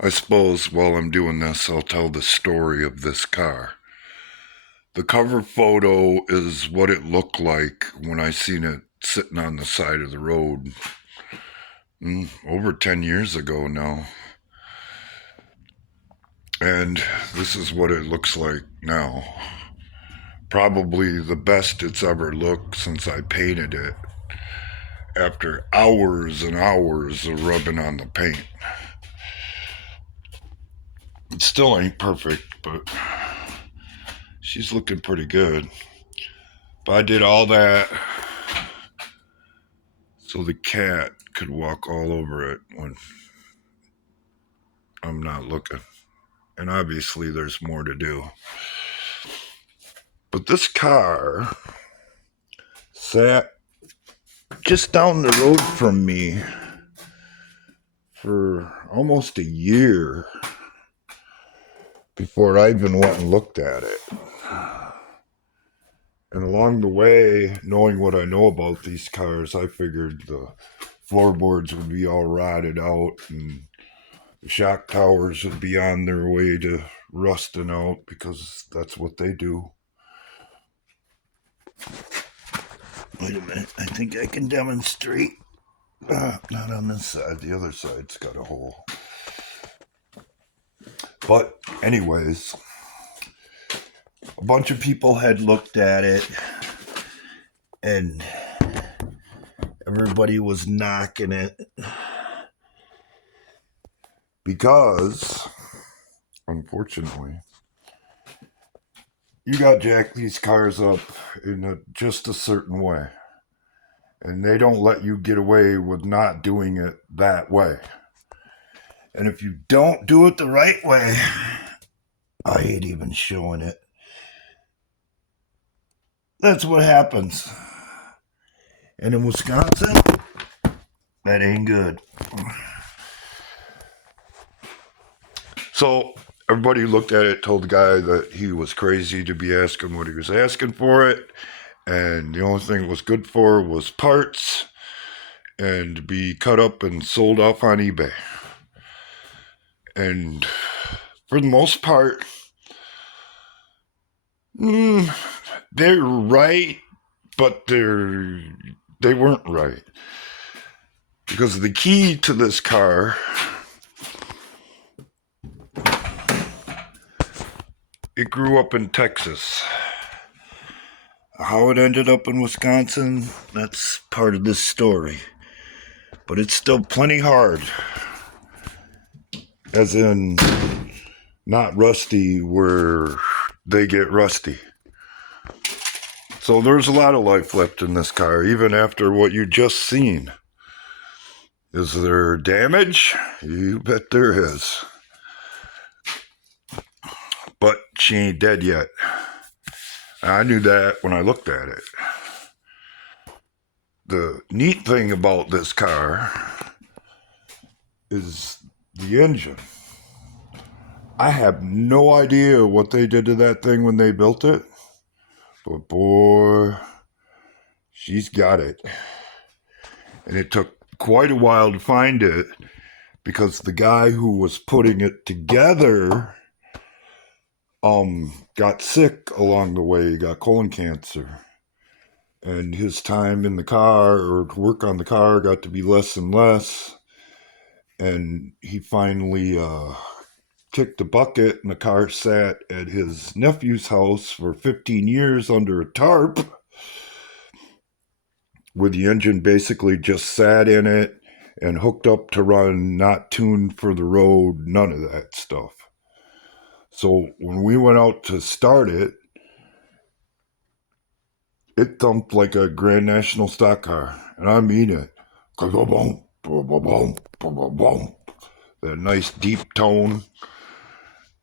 I suppose while I'm doing this, I'll tell the story of this car. The cover photo is what it looked like when I seen it sitting on the side of the road over 10 years ago now. And this is what it looks like now. Probably the best it's ever looked since I painted it after hours and hours of rubbing on the paint. It still ain't perfect, but she's looking pretty good. But I did all that so the cat could walk all over it when I'm not looking. And obviously there's more to do. But this car sat just down the road from me for almost a year before I even went and looked at it. And along the way, knowing what I know about these cars, I figured the floorboards would be all rotted out and the shock towers would be on their way to rusting out because that's what they do. Wait a minute, I think I can demonstrate. Not on this side, the other side's got a hole. But anyways, a bunch of people had looked at it and everybody was knocking it because, unfortunately, you got to jack these cars up in just a certain way. And they don't let you get away with not doing it that way. And if you don't do it the right way, I ain't even showing it. That's what happens. And in Wisconsin, that ain't good. So everybody looked at it, told the guy that he was crazy to be asking what he was asking for it. And the only thing it was good for was parts and to be cut up and sold off on eBay. And for the most part, they're right, but they weren't right. Because the key to this car, it grew up in Texas. How it ended up in Wisconsin, that's part of this story. But it's still plenty hard. As in, not rusty where they get rusty. So there's a lot of life left in this car, even after what you just seen. Is there damage? You bet there is. But she ain't dead yet. I knew that when I looked at it. The neat thing about this car is the engine. I have no idea what they did to that thing when they built it. But boy, she's got it. And it took quite a while to find it because the guy who was putting it together got sick along the way. He got colon cancer. And his time in the car or to work on the car got to be less and less. And he finally kicked the bucket, and the car sat at his nephew's house for 15 years under a tarp, where the engine basically just sat in it and hooked up to run, not tuned for the road, none of that stuff. So when we went out to start it, it thumped like a Grand National stock car. And I mean it. That nice deep tone.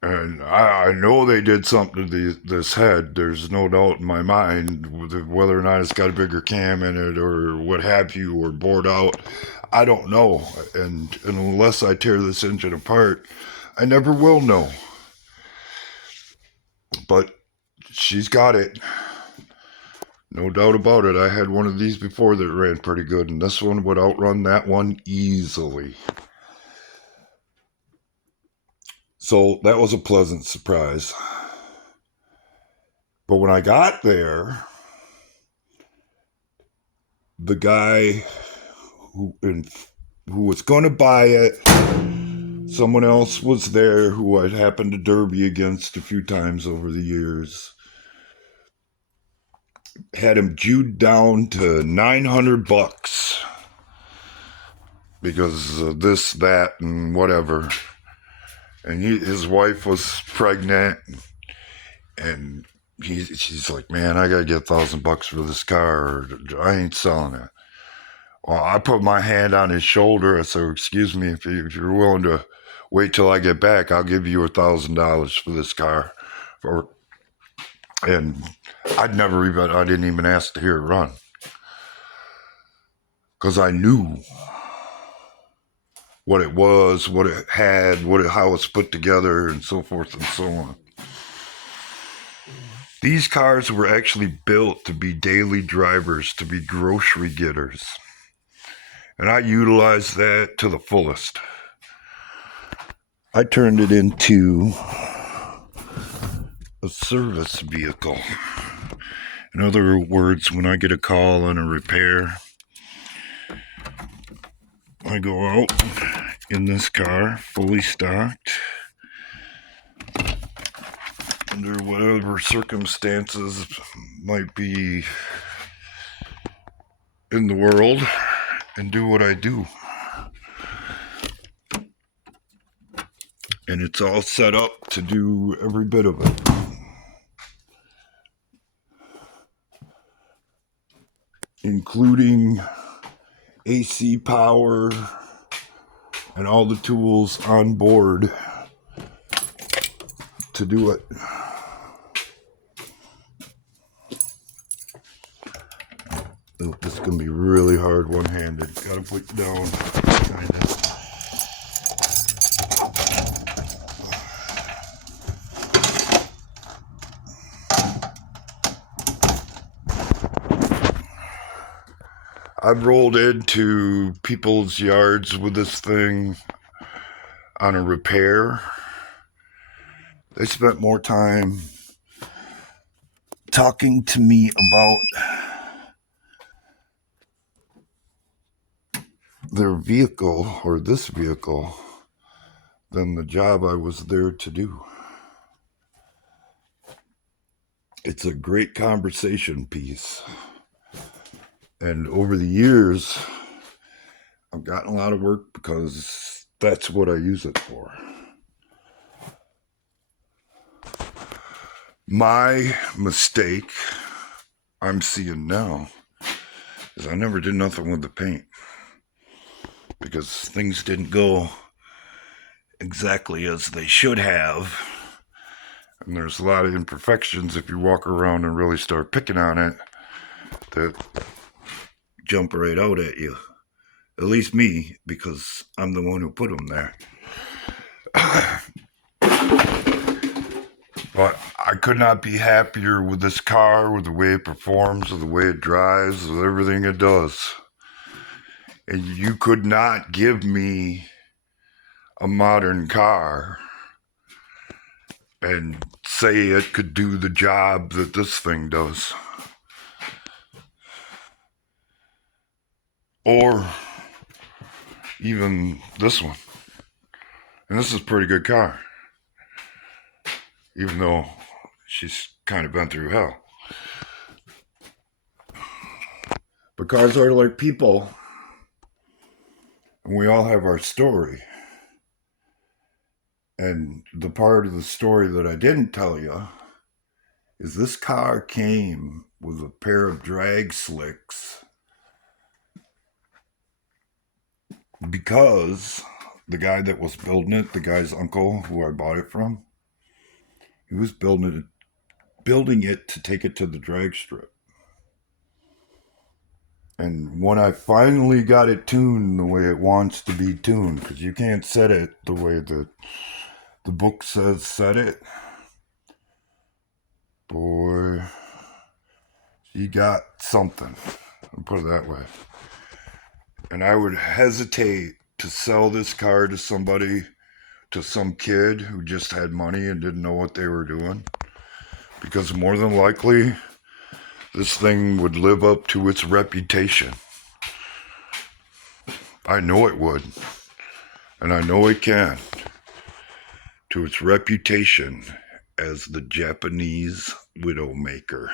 And I know they did something to this head. There's no doubt in my mind whether or not it's got a bigger cam in it or what have you, or bored out. I don't know. And unless I tear this engine apart, I never will know. But she's got it. No doubt about it. I had one of these before that ran pretty good, and this one would outrun that one easily. So that was a pleasant surprise. But when I got there, the guy who was going to buy it, someone else was there who I'd happened to derby against a few times over the years, had him jewed down to $900 because of this, that, and whatever. And his wife was pregnant, and she's like, man, I gotta get $1,000 for this car, or I ain't selling it. Well, I put my hand on his shoulder. I said, excuse me, if you're willing to wait till I get back, I'll give you $1,000 for this car. And I didn't even ask to hear it run. Because I knew what it was, what it had, how it's put together, and so forth and so on. These cars were actually built to be daily drivers, to be grocery getters. And I utilized that to the fullest. I turned it into a service vehicle. In other words, when I get a call on a repair, I go out in this car, fully stocked, under whatever circumstances might be in the world, and do what I do. And it's all set up to do every bit of it. Including AC power and all the tools on board to do it. Oh, this is going to be really hard one-handed. Gotta put it down, kind of. I've rolled into people's yards with this thing on a repair. They spent more time talking to me about their vehicle, or this vehicle, than the job I was there to do. It's a great conversation piece. And over the years, I've gotten a lot of work because that's what I use it for. My mistake I'm seeing now is I never did nothing with the paint, because things didn't go exactly as they should have. And there's a lot of imperfections if you walk around and really start picking on it that jump right out at you. At least me, because I'm the one who put them there. But I could not be happier with this car, with the way it performs, with the way it drives, with everything it does. And you could not give me a modern car and say it could do the job that this thing does. Or even this one. And this is a pretty good car, even though she's kind of been through hell. But cars are like people, and we all have our story. And the part of the story that I didn't tell you is this car came with a pair of drag slicks because the guy that was building it, the guy's uncle who I bought it from, he was building it to take it to the drag strip. And when I finally got it tuned the way it wants to be tuned, because you can't set it the way that the book says set it, boy, she got something. I'll put it that way. And I would hesitate to sell this car to somebody to some kid who just had money and didn't know what they were doing. Because more than likely, this thing would live up to its reputation. I know it would. And I know it can. To its reputation as the Japanese Widowmaker.